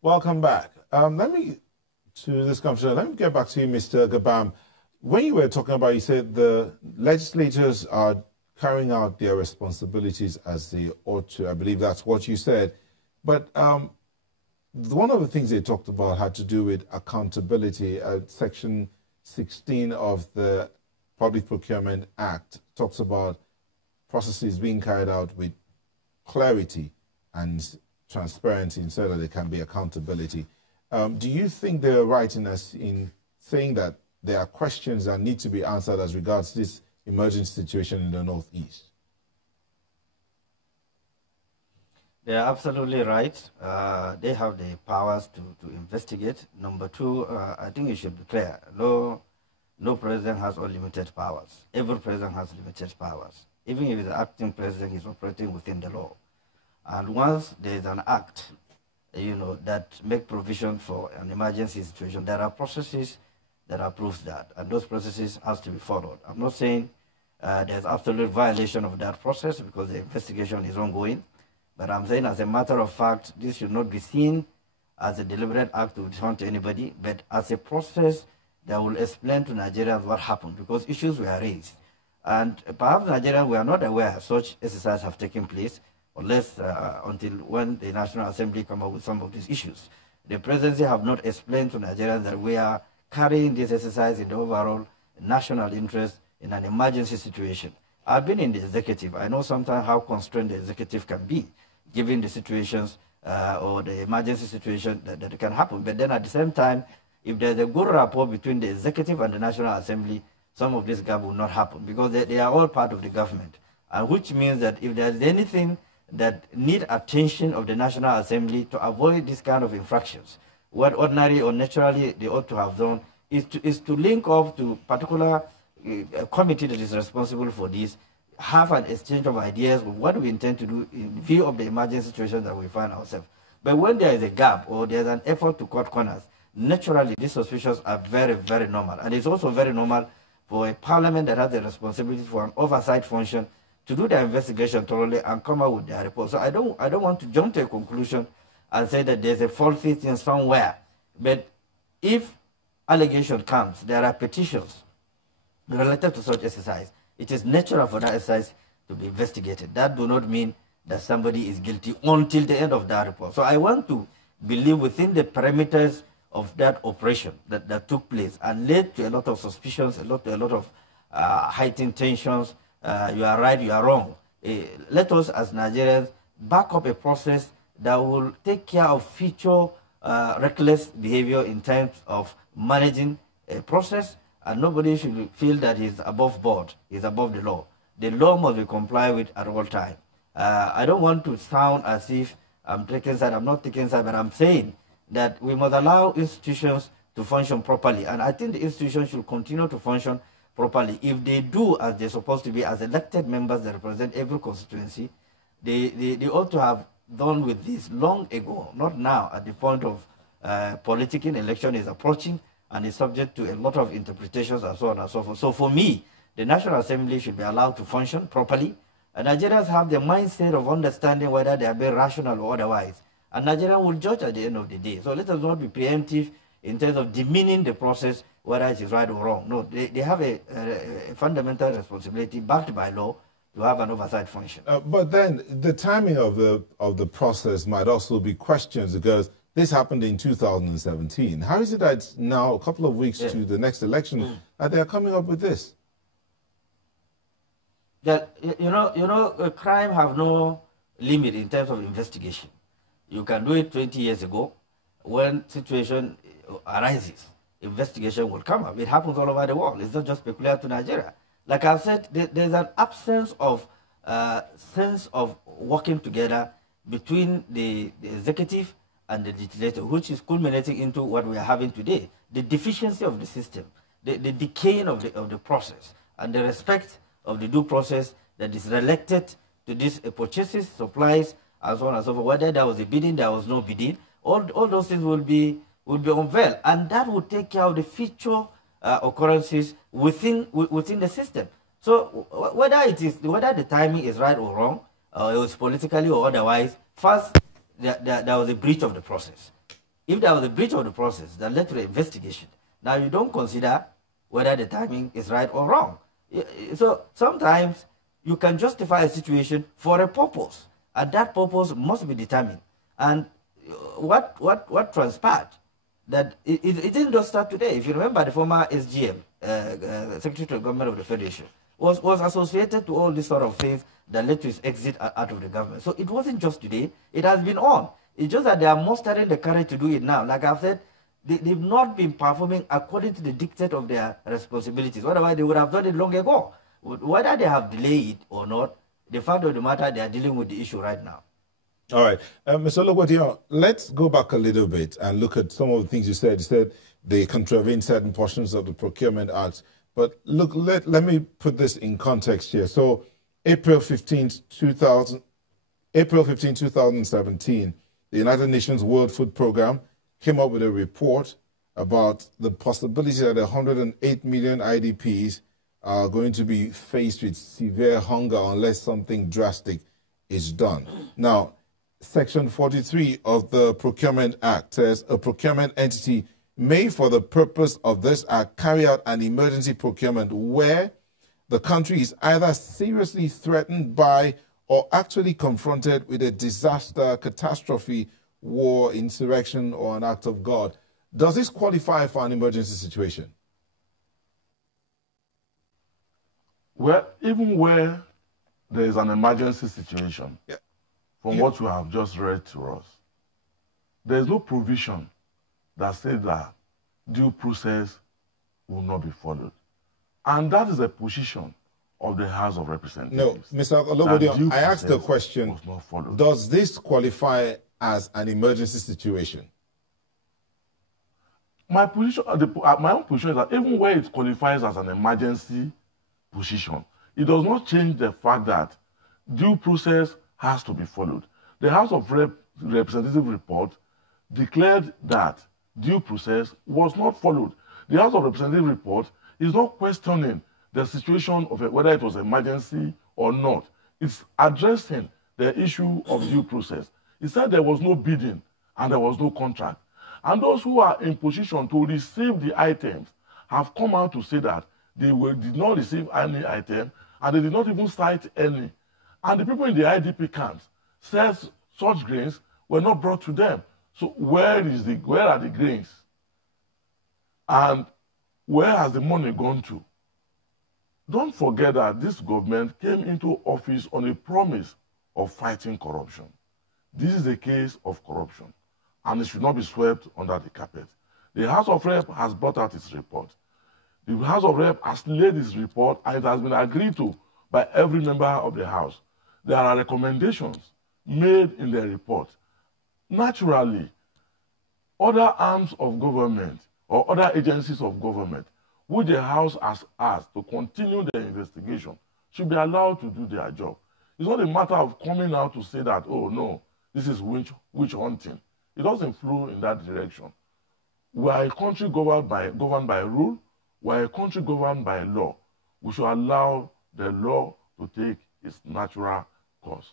Welcome back. Let me get back to you, Mr. Gabam. When you were talking about, you said the legislators are carrying out their responsibilities as they ought to. I believe that's what you said. But one of the things they talked about had to do with accountability. Section 16 of the Public Procurement Act talks about processes being carried out with clarity and transparency so that there can be accountability. Do you think they're right in saying that there are questions that need to be answered as regards this emergency situation in the Northeast? They are absolutely right. They have the powers to investigate. Number two, I think it should be clear. No president has unlimited powers. Every president has limited powers. Even if the acting president is operating within the law. And once there is an act, that make provision for an emergency situation, there are processes that approve that, and those processes has to be followed. I'm not saying there's absolute violation of that process because the investigation is ongoing, but I'm saying as a matter of fact, this should not be seen as a deliberate act to return to anybody, but as a process that will explain to Nigerians what happened, because issues were raised. And perhaps Nigerians were not aware such exercises have taken place, unless until when the National Assembly come up with some of these issues. The presidency have not explained to Nigerians that we are carrying this exercise in the overall national interest in an emergency situation. I've been in the executive. I know sometimes how constrained the executive can be, given the situations or the emergency situation that can happen. But then at the same time, if there's a good rapport between the executive and the National Assembly, some of this gap will not happen because they are all part of the government. And which means that if there's anything that need attention of the National Assembly to avoid this kind of infractions, what ordinarily or naturally they ought to have done is to link up to particular committee that is responsible for this, have an exchange of ideas of what we intend to do in view of the emergency situation that we find ourselves. But when there is a gap or there's an effort to cut corners, naturally these suspicions are very, very normal. And it's also very normal for a parliament that has the responsibility for an oversight function to do the investigation thoroughly and come out with their report. So I don't want to jump to a conclusion and say that there's a faulty thing somewhere. But if allegation comes, there are petitions related to such exercise, it is natural for that exercise to be investigated. That do not mean that somebody is guilty until the end of that report. So I want to believe within the parameters of that operation that took place and led to a lot of suspicions, a lot of heightened tensions. You are right, you are wrong. Let us as Nigerians back up a process that will take care of future reckless behavior in terms of managing a process, and nobody should feel that he's above board, he's above the law. The law must be complied with at all times. I don't want to sound as if I'm taking side, I'm not taking side, but I'm saying that we must allow institutions to function properly, and I think the institutions should continue to function properly. If they do as they're supposed to be, as elected members that represent every constituency, they ought to have done with this long ago, not now at the point of politicking. Election is approaching and is subject to a lot of interpretations and so on and so forth. So for me, the National Assembly should be allowed to function properly. And Nigerians have the mindset of understanding whether they are being rational or otherwise. And Nigerians will judge at the end of the day. So let us not be preemptive in terms of demeaning the process, whether it is right or wrong. No, they have a fundamental responsibility backed by law to have an oversight function. But then the timing of the process might also be questioned because this happened in 2017. How is it that now, a couple of weeks to the next election, that they are coming up with this? That crime have no limit in terms of investigation. You can do it 20 years ago. When situation arises, investigation will come up. It happens all over the world. It's not just peculiar to Nigeria. Like I've said, there's an absence of sense of working together between the executive and the legislature, which is culminating into what we are having today. The deficiency of the system, the decaying of the process, and the respect of the due process that is related to these purchases, supplies, and so on and so forth. Whether there was a bidding, there was no bidding, all those things will be unveiled, and that will take care of the future occurrences within the system. So whether the timing is right or wrong, it was politically or otherwise, first there was a breach of the process. if there was a breach of the process that led to the investigation, now you don't consider whether the timing is right or wrong. So sometimes you can justify a situation for a purpose, and that purpose must be determined. And what transpired, that it didn't just start today. If you remember, the former SGM, Secretary to the Government of the Federation, was associated to all these sort of things that led to his exit out of the government. So it wasn't just today, it has been on. It's just that they are mustering the courage to do it now. Like I've said, they've not been performing according to the dictate of their responsibilities. Otherwise, they would have done it long ago. Whether they have delayed it or not, the fact of the matter, they are dealing with the issue right now. All right. Mr. Ologbodiyan, let's go back a little bit and look at some of the things you said. You said they contravene certain portions of the Procurement Act. But look, let me put this in context here. So April 15, 2017, the United Nations World Food Programme came up with a report about the possibility that 108 million IDPs are going to be faced with severe hunger unless something drastic is done. Now, Section 43 of the Procurement Act says a procurement entity may, for the purpose of this act, carry out an emergency procurement where the country is either seriously threatened by or actually confronted with a disaster, catastrophe, war, insurrection, or an act of God. Does this qualify for an emergency situation? Well, even where there is an emergency situation, from what you have just read to us, there is no provision that says that due process will not be followed. And that is the position of the House of Representatives. No, Mr. Ologbodiyan, I asked the question, does this qualify as an emergency situation? My position, my own position is that even where it qualifies as an emergency position, it does not change the fact that due process has to be followed. The House of Representatives report declared that due process was not followed. The House of Representatives report is not questioning the situation of whether it was emergency or not. It's addressing the issue of due process. It said there was no bidding and there was no contract. And those who are in position to receive the items have come out to say that they did not receive any item and they did not even cite any. And the people in the IDP camps says such grains were not brought to them. So where are the grains? And where has the money gone to? Don't forget that this government came into office on a promise of fighting corruption. This is a case of corruption, and it should not be swept under the carpet. The House of Rep has brought out its report. The House of Rep has laid its report, and it has been agreed to by every member of the House. There are recommendations made in the report. Naturally, other arms of government or other agencies of government, which the House has asked to continue the investigation, should be allowed to do their job. It's not a matter of coming out to say that, oh no, this is witch hunting. It doesn't flow in that direction. We are a country governed by rule. We are a country governed by law. We should allow the law to take its natural course.